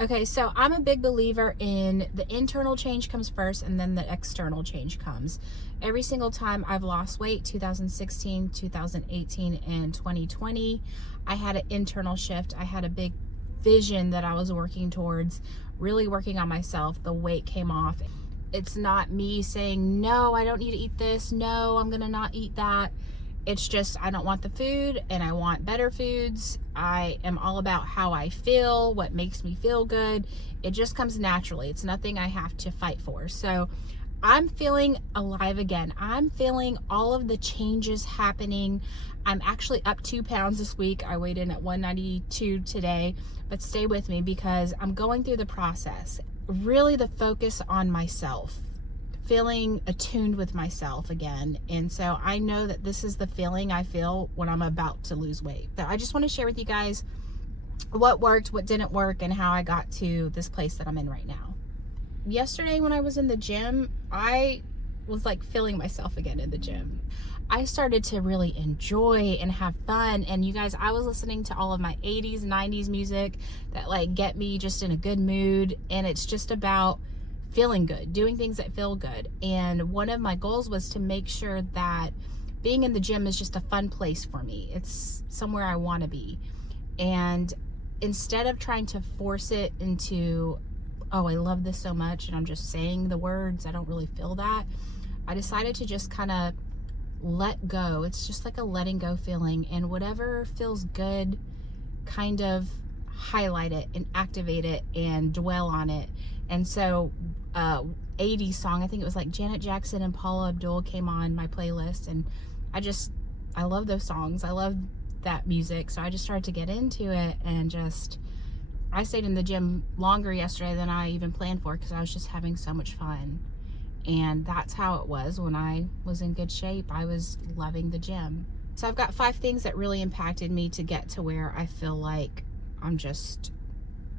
Okay, so I'm a big believer in the internal change comes first and then the external change comes. Every single time I've lost weight, 2016, 2018, and 2020, I had an internal shift. I had a big vision that I was working towards, really working on myself. The weight came off. It's not me saying, no, I don't need to eat this. No, I'm going to not eat that. It's just, I don't want the food and I want better foods. I am all about how I feel, what makes me feel good. It just comes naturally. It's nothing I have to fight for. So I'm feeling alive again. I'm feeling all of the changes happening. I'm actually up 2 pounds this week. I weighed in at 192 today, but stay with me because I'm going through the process. Really the focus on myself, feeling attuned with myself again. And so I know that this is the feeling I feel when I'm about to lose weight. So I just want to share with you guys what worked, what didn't work, and how I got to this place that I'm in right now. Yesterday when I was in the gym, I was like feeling myself again in the gym. I started to really enjoy and have fun. And you guys, I was listening to all of my 80s, 90s music that like get me just in a good mood. And it's just about feeling good, doing things that feel good. And one of my goals was to make sure that being in the gym is just a fun place for me. It's somewhere I want to be. And instead of trying to force it into, oh, I love this so much, and I'm just saying the words, I don't really feel that, I decided to just kind of let go. It's just like a letting go feeling, and whatever feels good, kind of highlight it and activate it and dwell on it. And so 80s song, I think it was like Janet Jackson and Paula Abdul came on my playlist, and I love those songs. I love that music. So I just started to get into it, and I stayed in the gym longer yesterday than I even planned for because I was just having so much fun. And that's how it was when I was in good shape. I was loving the gym. So I've got 5 things that really impacted me to get to where I feel like I'm just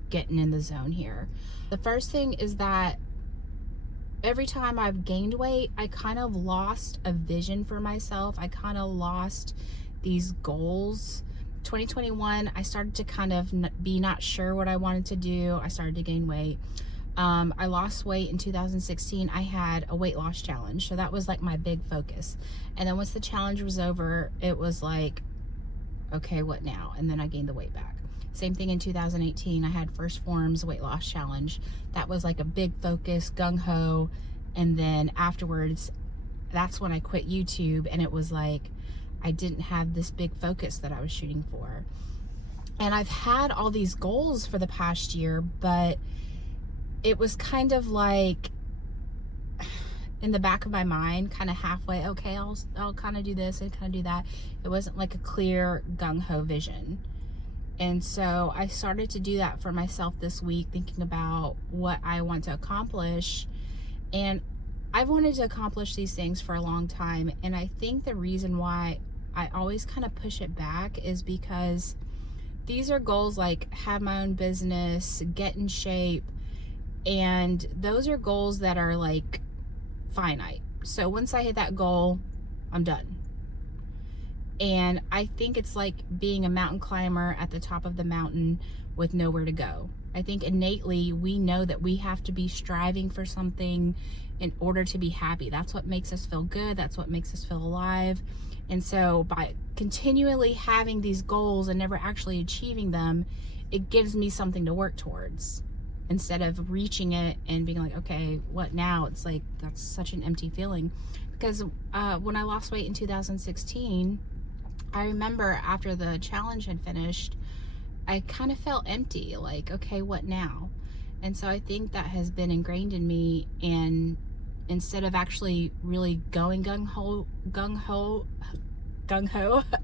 getting in the zone here. The first thing is that every time I've gained weight, I kind of lost a vision for myself. I kind of lost these goals. 2021, I started to kind of be not sure what I wanted to do. I started to gain weight. I lost weight in 2016. I had a weight loss challenge. So that was like my big focus. And then once the challenge was over, it was like, okay, what now? And then I gained the weight back. Same thing in 2018. I had First Form's weight loss challenge. That was like a big focus, gung-ho. And then afterwards, that's when I quit YouTube, and it was like I didn't have this big focus that I was shooting for. And I've had all these goals for the past year, but it was kind of like in the back of my mind, kind of halfway, okay, I'll kind of do this and kind of do that. It wasn't like a clear gung-ho vision. And so I started to do that for myself this week, thinking about what I want to accomplish. And I've wanted to accomplish these things for a long time. And I think the reason why I always kind of push it back is because these are goals like have my own business, get in shape. And those are goals that are like finite. So once I hit that goal, I'm done. And I think it's like being a mountain climber at the top of the mountain with nowhere to go. I think innately we know that we have to be striving for something in order to be happy. That's what makes us feel good. That's what makes us feel alive. And so by continually having these goals and never actually achieving them, it gives me something to work towards instead of reaching it and being like, okay, what now? It's like, that's such an empty feeling. Because when I lost weight in 2016, I remember after the challenge had finished, I kind of felt empty, like, okay, what now? And so I think that has been ingrained in me, and instead of actually really going gung-ho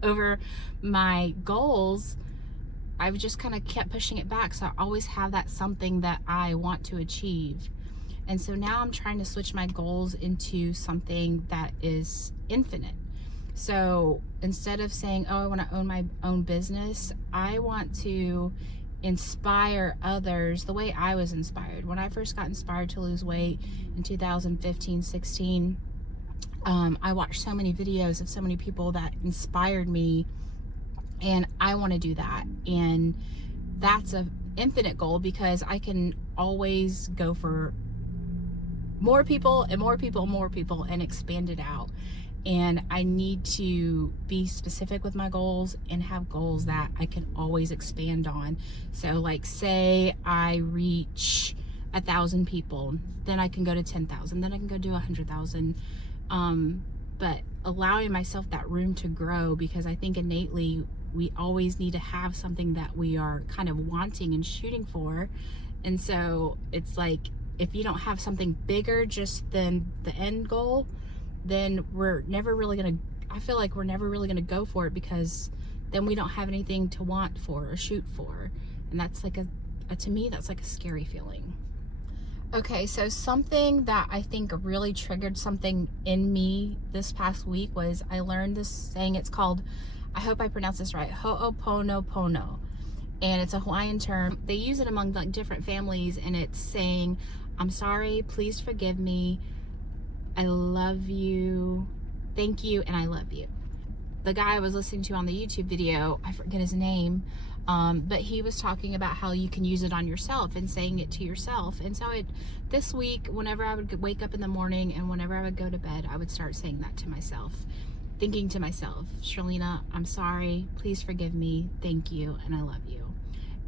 over my goals, I've just kind of kept pushing it back. So I always have that something that I want to achieve. And so now I'm trying to switch my goals into something that is infinite. So instead of saying, oh, I want to own my own business, I want to inspire others the way I was inspired. When I first got inspired to lose weight in 2015, 16, I watched so many videos of so many people that inspired me, and I want to do that. And that's a infinite goal, because I can always go for more people and more people and more people and expand it out. And I need to be specific with my goals and have goals that I can always expand on. So like, say I reach 1,000 people, then I can go to 10,000, then I can go do 100,000. But allowing myself that room to grow, because I think innately we always need to have something that we are kind of wanting and shooting for. And so it's like, if you don't have something bigger just than the end goal, then we're never really gonna, I feel like we're never really gonna go for it, because then we don't have anything to want for or shoot for. And that's like to me, that's like a scary feeling. Okay, so something that I think really triggered something in me this past week was I learned this saying. It's called, I hope I pronounce this right, Ho'oponopono. And it's a Hawaiian term. They use it among like different families, and it's saying, I'm sorry, please forgive me, I love you, thank you, and I love you. The guy I was listening to on the YouTube video, I forget his name, but he was talking about how you can use it on yourself and saying it to yourself. And so this week, whenever I would wake up in the morning and whenever I would go to bed, I would start saying that to myself, thinking to myself, Sherlina, I'm sorry, please forgive me, thank you, and I love you.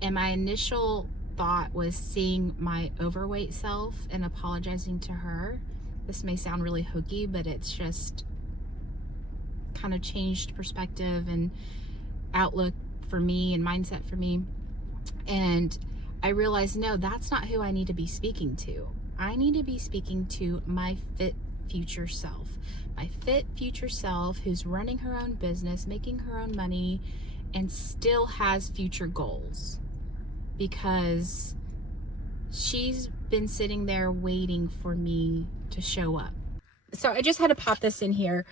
And my initial thought was seeing my overweight self and apologizing to her. This may sound really hokey, but it's just kind of changed perspective and outlook for me and mindset for me. And I realized, no, that's not who I need to be speaking to. I need to be speaking to my fit future self. My fit future self who's running her own business, making her own money, and still has future goals. Because she's been sitting there waiting for me to show up. So I just had to pop this in here.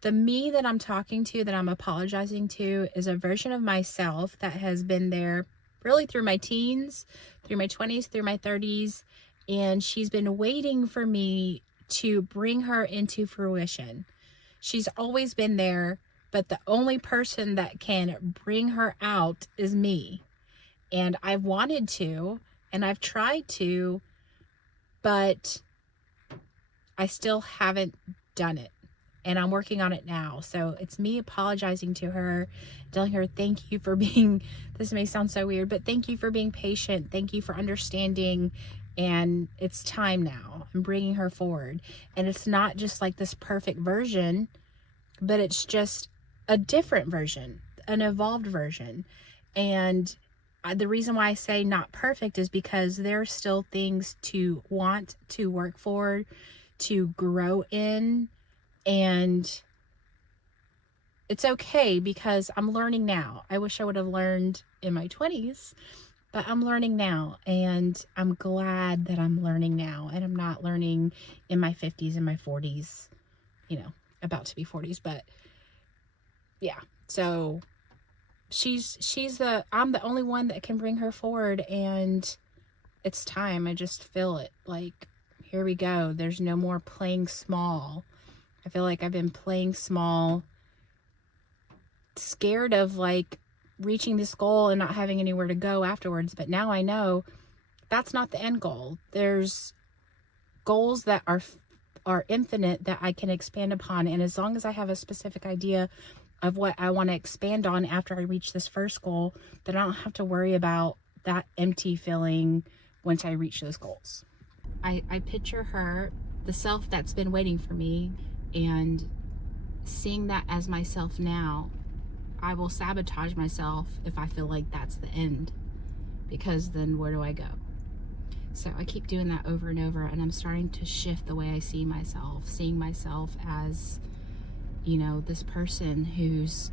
The me that I'm talking to, that I'm apologizing to, is a version of myself that has been there really through my teens, through my 20s, through my 30s. And she's been waiting for me to bring her into fruition. She's always been there, but the only person that can bring her out is me. And I've wanted to, and I've tried to, but I still haven't done it. And I'm working on it now. So it's me apologizing to her, telling her, thank you for being, this may sound so weird, but thank you for being patient. Thank you for understanding. And it's time now. I'm bringing her forward. And it's not just like this perfect version, but it's just a different version, an evolved version. And the reason why I say not perfect is because there's still things to want to work for, to grow in. And it's okay, because I'm learning now. I wish I would have learned in my 20s, but I'm learning now, and I'm glad that I'm learning now, and I'm not learning in my 50s and my 40s, you know, about to be 40s. But yeah, so I'm the only one that can bring her forward, and it's time. I just feel it. Like, here we go. There's no more playing small. I feel like I've been playing small, scared of like reaching this goal and not having anywhere to go afterwards. But now I know that's not the end goal. There's goals that are infinite that I can expand upon. And as long as I have a specific idea of what I want to expand on after I reach this first goal, then I don't have to worry about that empty feeling once I reach those goals. I picture her, the self that's been waiting for me, and seeing that as myself now. I will sabotage myself if I feel like that's the end, because then where do I go? So I keep doing that over and over, and I'm starting to shift the way I see myself, seeing myself as, you know, this person who's,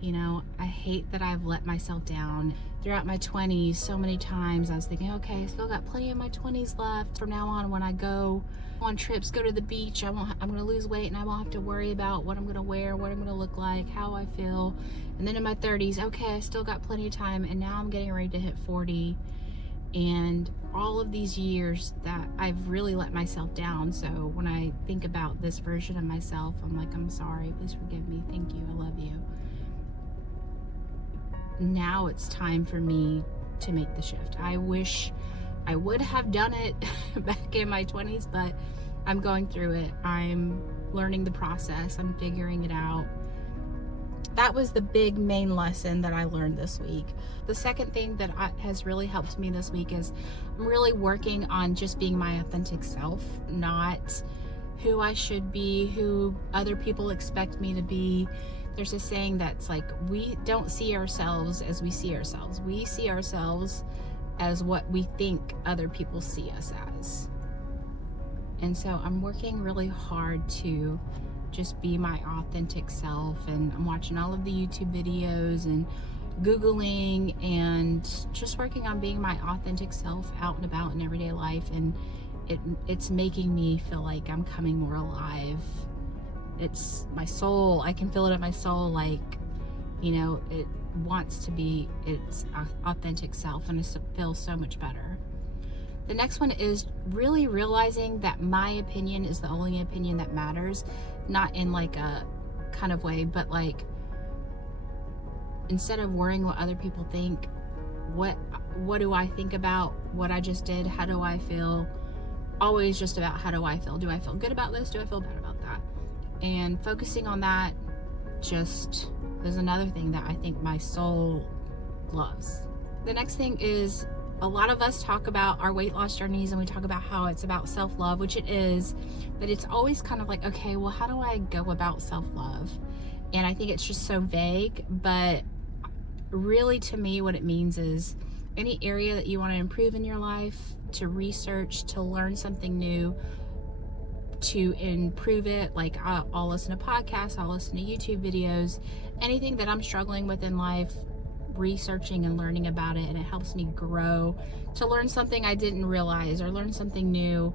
you know, I hate that I've let myself down throughout my 20s so many times. I was thinking, okay, I still got plenty of my 20s left. From now on, when I go on trips, go to the beach, I'm going to lose weight, and I won't have to worry about what I'm going to wear, what I'm going to look like, how I feel. And then in my 30s, okay, I still got plenty of time, and now I'm getting ready to hit 40. And all of these years that I've really let myself down. So when I think about this version of myself, I'm like, I'm sorry, please forgive me, thank you, I love you. Now it's time for me to make the shift. I wish I would have done it back in my 20s, but I'm going through it. I'm learning the process. I'm figuring it out. That was the big main lesson that I learned this week. The second thing that has really helped me this week is I'm really working on just being my authentic self, not who I should be, who other people expect me to be. There's a saying that's like, we don't see ourselves as we see ourselves. We see ourselves as what we think other people see us as. And so I'm working really hard to just be my authentic self, and I'm watching all of the YouTube videos and Googling and just working on being my authentic self out and about in everyday life, and it's making me feel like I'm coming more alive. It's my soul, I can feel it in my soul, like, you know, it wants to be its authentic self, and it feels so much better. The next one is really realizing that my opinion is the only opinion that matters, not in like a kind of way, but like, instead of worrying what other people think, what do I think about what I just did? How do I feel? Always just about how do I feel? Do I feel good about this? Do I feel bad about that? And focusing on that just is another thing that I think my soul loves. The next thing is, a lot of us talk about our weight loss journeys and we talk about how it's about self-love, which it is, but it's always kind of like, okay, well, how do I go about self-love? And I think it's just so vague, but really to me what it means is any area that you want to improve in your life, to research, to learn something new, to improve it. Like I'll listen to podcasts, I'll listen to YouTube videos, anything that I'm struggling with in life, researching and learning about it, and it helps me grow to learn something I didn't realize or learn something new.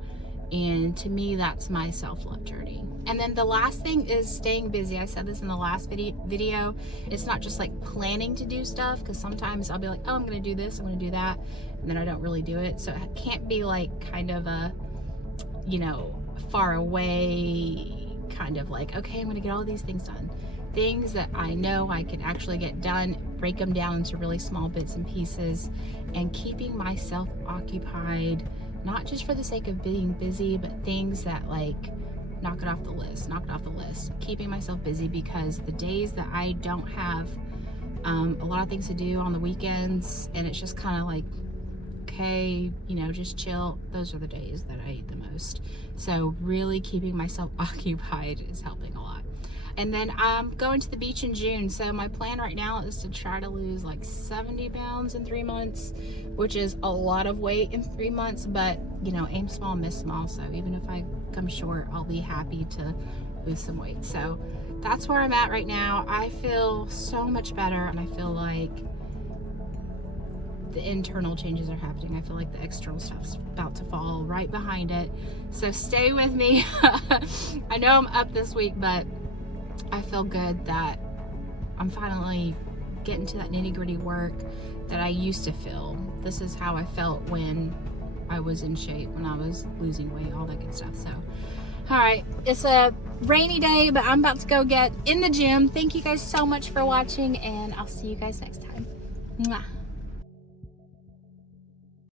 And to me, that's my self-love journey. And then the last thing is staying busy. I said this in the last video. It's not just like planning to do stuff, because sometimes I'll be like, oh, I'm gonna do this, I'm gonna do that, and then I don't really do it. So it can't be like kind of a, you know, far away kind of like, okay, I'm gonna get all these things done. Things that I know I can actually get done, break them down into really small bits and pieces, and keeping myself occupied, not just for the sake of being busy, but things that like knock it off the list, keeping myself busy, because the days that I don't have a lot of things to do on the weekends, and it's just kind of like, okay, you know, just chill, those are the days that I eat the most. So really keeping myself occupied is helping a lot. And then I'm going to the beach in June. So my plan right now is to try to lose like 70 pounds in 3 months, which is a lot of weight in 3 months, but you know, aim small, miss small. So even if I come short, I'll be happy to lose some weight. So that's where I'm at right now. I feel so much better, and I feel like the internal changes are happening. I feel like the external stuff's about to fall right behind it. So stay with me. I know I'm up this week, but I feel good that I'm finally getting to that nitty-gritty work that I used to feel. This is how I felt when I was in shape, when I was losing weight, all that good stuff. So, all right, it's a rainy day, but I'm about to go get in the gym. Thank you guys so much for watching, and I'll see you guys next time. Mwah.